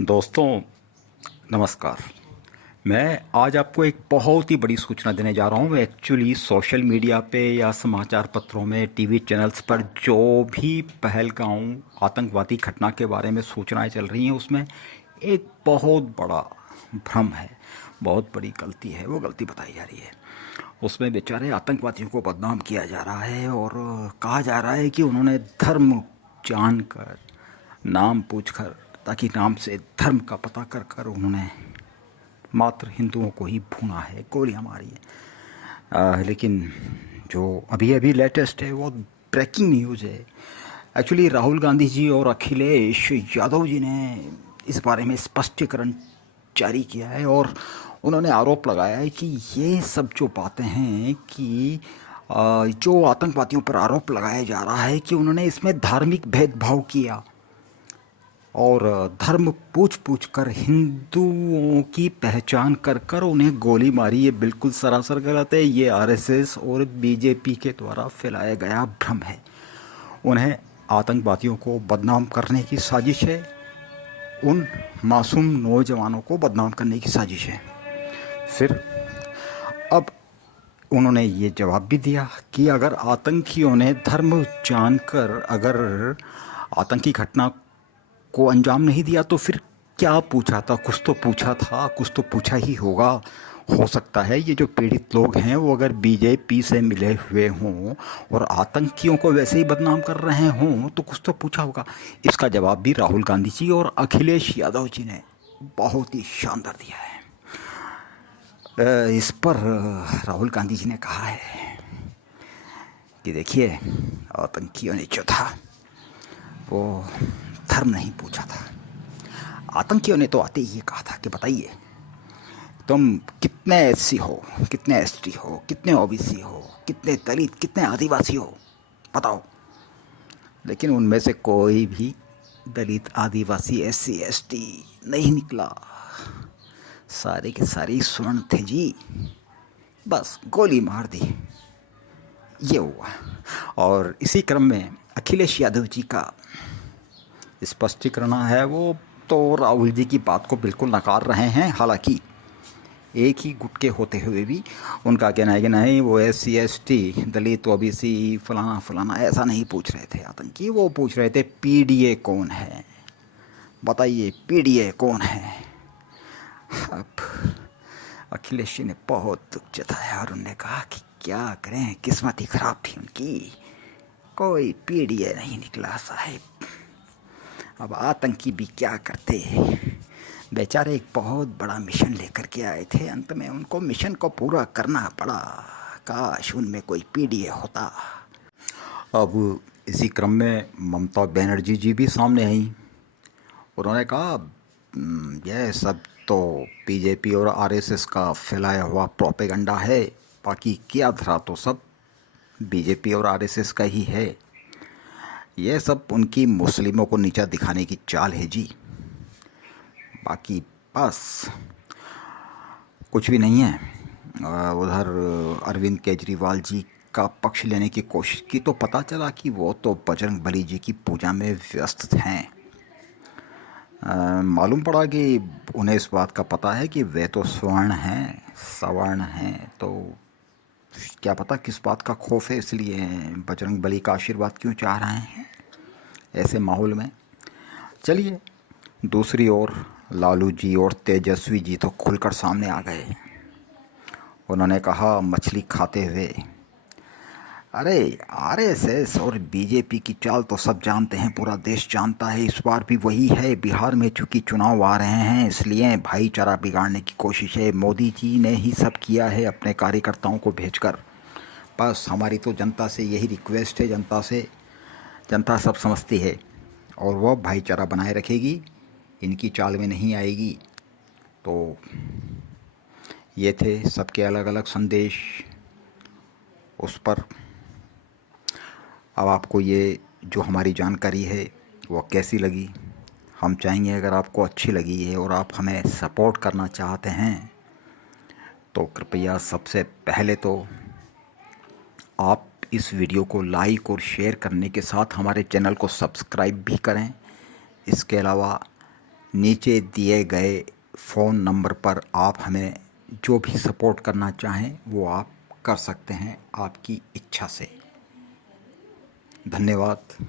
दोस्तों नमस्कार। मैं आज आपको एक बहुत ही बड़ी सूचना देने जा रहा हूँ। एक्चुअली सोशल मीडिया पे या समाचार पत्रों में टीवी चैनल्स पर जो भी पहलगाम आतंकवादी घटना के बारे में सूचनाएं चल रही हैं उसमें एक बहुत बड़ा भ्रम है, बहुत बड़ी गलती है। वो गलती बताई जा रही है। उसमें बेचारे आतंकवादियों को बदनाम किया जा रहा है और कहा जा रहा है कि उन्होंने धर्म जानकर, नाम पूछकर, ताकि नाम से धर्म का पता कर कर उन्होंने मात्र हिंदुओं को ही भूना है, गोलियां मारी है। लेकिन जो अभी अभी लेटेस्ट है वो ब्रेकिंग न्यूज़ है। एक्चुअली राहुल गांधी जी और अखिलेश यादव जी ने इस बारे में स्पष्टीकरण जारी किया है और उन्होंने आरोप लगाया है कि ये सब जो बातें हैं कि जो आतंकवादियों पर आरोप लगाया जा रहा है कि उन्होंने इसमें धार्मिक भेदभाव किया और धर्म पूछ पूछ कर हिंदुओं की पहचान कर कर उन्हें गोली मारी, ये बिल्कुल सरासर गलत है। ये आरएसएस और बीजेपी के द्वारा फैलाया गया भ्रम है। उन्हें आतंकवादियों को बदनाम करने की साजिश है, उन मासूम नौजवानों को बदनाम करने की साजिश है। फिर अब उन्होंने ये जवाब भी दिया कि अगर आतंकियों ने धर्म जानकर अगर आतंकी घटना को अंजाम नहीं दिया तो फिर क्या पूछा था? कुछ तो पूछा था, कुछ तो पूछा ही होगा। हो सकता है ये जो पीड़ित लोग हैं वो अगर बीजेपी से मिले हुए हों और आतंकियों को वैसे ही बदनाम कर रहे हों तो कुछ तो पूछा होगा। इसका जवाब भी राहुल गांधी जी और अखिलेश यादव जी ने बहुत ही शानदार दिया है। इस पर राहुल गांधी जी ने कहा है कि देखिए, आतंकियों ने जो था वो धर्म नहीं पूछा था। आतंकियों ने तो आते ही ये कहा था कि बताइए तुम कितने एससी हो, कितने एसटी हो, कितने ओबीसी हो, कितने दलित, कितने आदिवासी हो, बताओ। लेकिन उनमें से कोई भी दलित, आदिवासी, एससी, एसटी नहीं निकला। सारे के सारे स्वर्ण थे जी, बस गोली मार दी। ये हुआ। और इसी क्रम में अखिलेश यादव जी का स्पष्टीकरण है। वो तो राहुल जी की बात को बिल्कुल नकार रहे हैं। हालांकि एक ही गुट के होते हुए भी उनका कहना है कि नहीं, वो एससी, एसटी, दलित, ओबीसी, फलाना फलाना ऐसा नहीं पूछ रहे थे आतंकी। वो पूछ रहे थे पीडीए कौन है, बताइए पीडीए कौन है। अब अखिलेश जी ने बहुत दुख जताया और उन्होंने कहा कि क्या करें, किस्मत ही खराब थी उनकी, कोई पीडीए नहीं निकला साहब। अब आतंकी भी क्या करते, बेचारे एक बहुत बड़ा मिशन लेकर के आए थे, अंत में उनको मिशन को पूरा करना पड़ा। काश उनमें कोई पीडीए होता। अब इसी क्रम में ममता बनर्जी जी भी सामने आई। उन्होंने कहा यह सब तो बीजेपी और आरएसएस का फैलाया हुआ प्रोपेगेंडा है, बाकी किया धरा तो सब बीजेपी और आरएसएस का ही है। यह सब उनकी मुस्लिमों को नीचा दिखाने की चाल है जी, बाकी बस कुछ भी नहीं है। उधर अरविंद केजरीवाल जी का पक्ष लेने की कोशिश की तो पता चला कि वो तो बजरंग बली जी की पूजा में व्यस्त हैं। मालूम पड़ा कि उन्हें इस बात का पता है कि वे तो स्वर्ण हैं, सवर्ण हैं, तो क्या पता किस बात का खौफ है, इसलिए बजरंग बली का आशीर्वाद क्यों चाह रहे हैं ऐसे माहौल में। चलिए, दूसरी ओर लालू जी और तेजस्वी जी तो खुलकर सामने आ गए। उन्होंने कहा मछली खाते हुए, अरे आरएसएस और बीजेपी की चाल तो सब जानते हैं, पूरा देश जानता है। इस बार भी वही है। बिहार में चूंकि चुनाव आ रहे हैं इसलिए भाईचारा बिगाड़ने की कोशिश है। मोदी जी ने ही सब किया है अपने कार्यकर्ताओं को भेजकर। बस हमारी तो जनता से यही रिक्वेस्ट है, जनता सब समझती है और वह भाईचारा बनाए रखेगी, इनकी चाल में नहीं आएगी। तो ये थे सबके अलग अलग संदेश उस पर। अब आपको ये जो हमारी जानकारी है वो कैसी लगी? हम चाहेंगे अगर आपको अच्छी लगी है और आप हमें सपोर्ट करना चाहते हैं तो कृपया सबसे पहले तो आप इस वीडियो को लाइक और शेयर करने के साथ हमारे चैनल को सब्सक्राइब भी करें। इसके अलावा नीचे दिए गए फ़ोन नंबर पर आप हमें जो भी सपोर्ट करना चाहें वो आप कर सकते हैं आपकी इच्छा से। धन्यवाद।